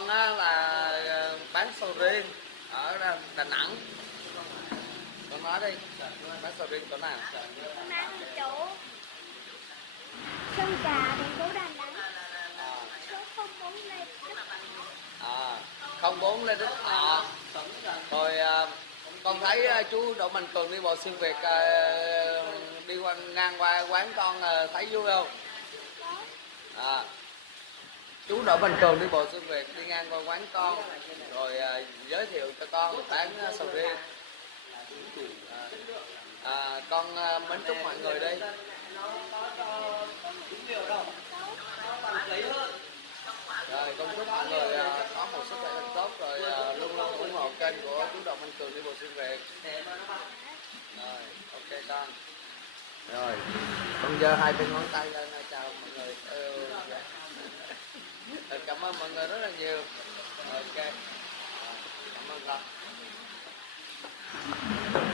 con á là bán sầu riêng ở Đà Nẵng. Con nói đi, bán sầu riêng chỗ nào? Con đang ở chỗ Sơn Trà, thành phố Đà Nẵng. Số 04 Lê Đức. Không bốn Lê Đức Thọ. Rồi con thấy chú Đỗ Mạnh Cường đi bộ xuyên Việt đi ngang qua quán con thấy vui không? Chú Đỗ Mạnh Cường đi bộ xuyên Việt đi ngang qua quán con rồi giới thiệu cho con bán sầu riêng. Con mến chúc mọi người đi. Rồi con chúc mọi người có một sức khỏe thật tốt rồi luôn luôn ủng hộ kênh của chú Đỗ Mạnh Cường đi bộ xuyên Việt. Rồi ok con. Rồi con giơ hai bên ngón tay lên chào mọi người. Cảm ơn mọi người rất là nhiều. Ok. Cảm ơn con.